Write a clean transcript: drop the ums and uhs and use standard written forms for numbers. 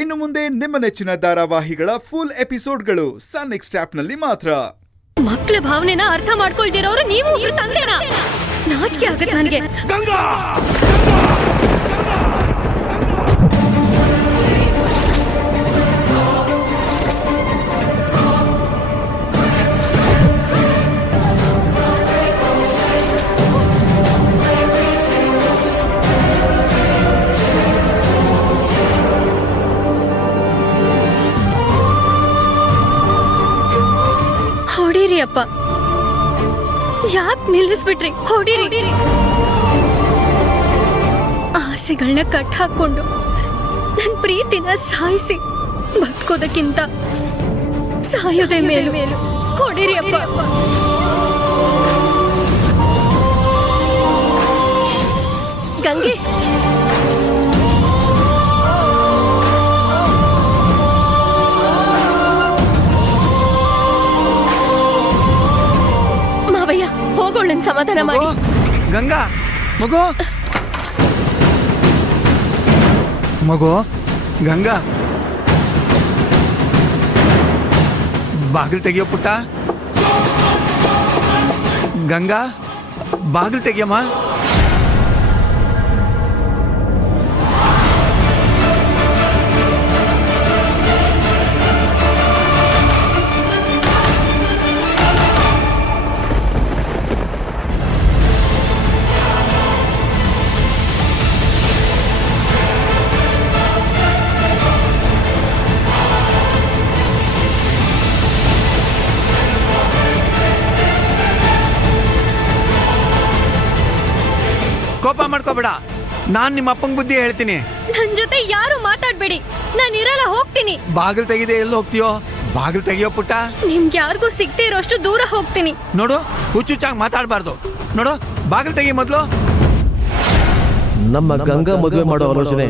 ಇನ್ನು ಮುಂದೆ ನಿಮ್ಮ ನೆಚ್ಚಿನ ಧಾರಾವಾಹಿಗಳ ಫುಲ್ ಎಪಿಸೋಡ್ಗಳು ಸನ್ ನೆಕ್ಸ್ಟ್ ಆಪ್ನಲ್ಲಿ ಮಾತ್ರ. ಮಕ್ಕಳ ಭಾವನೆನ ಅರ್ಥ ಮಾಡ್ಕೊಳ್ದಿರೋರು ನೀವು ಒಬ್ರು ತಂದೆನಾ? ನಾಚಿಕೆ ಆಗುತ್ತೆ ನನಗೆ. ಹೊಡೀರಿ ಅಪ್ಪ, ಯಾಕೆ ನಿಲ್ಲಿಸ್ಬಿಟ್ರಿ? ಹೊಡೀರಿ. ಆಸೆಗಳನ್ನ ಕಟ್ ಹಾಕೊಂಡು ನನ್ ಪ್ರೀತಿನ ಸಾಯಿಸಿ ಬದುಕೋದಕ್ಕಿಂತ ಸಾಯೋದೇ ಮೇಲು. ಹೊಡೀರಿ ಅಪ್ಪ. ಗಂಗೆ, ಹೋಗೋಳನ್ ಸಮಾಧಾನ ಮಾಡಿ. ಗಂಗಾ, ಮಗು ಮಗು ಗಂಗಾ, ಬಾಗಿಲು ತೆಗಿಯೋ ಪುಟ್ಟ. ಗಂಗಾ, ಬಾಗಿಲು ತೆಗಿಯಮ್ಮ. ಕೋಪ ಮಾಡ್ಕೋಬೇಡ, ನಾನ್ ನಿಮ್ಮ ಅಪ್ಪಂಗ್ ಬುದ್ಧಿ ಹೇಳ್ತೀನಿ. ನನ್ ಜೊತೆ ಯಾರು ಮಾತಾಡ್ಬೇಡಿ, ನಾನು ಇರಲ್ಲ, ಹೋಗ್ತೀನಿ. ಬಾಗಿಲು ತೆಗಿದೆ, ಎಲ್ಲಿ ಹೋಗ್ತೀಯೋ? ಬಾಗಿಲು ತೆಗಿಯೋ ಪುಟ್ಟ. ನಿಮ್ಗೆ ಯಾರಿಗೂ ಸಿಗದೆ ಇರೋಷ್ಟು ದೂರ ಹೋಗ್ತೀನಿ. ನೋಡು, ಹುಚ್ಚುಚ್ಚಾಗಿ ಮಾತಾಡಬಾರ್ದು. ನೋಡು, ಬಾಗಿಲು ತೆಗಿ ಮೊದಲು. ನಮ್ಮ ಗಂಗಾ ಮದುವೆ ಮಾಡೋ ಆಲೋಚನೆ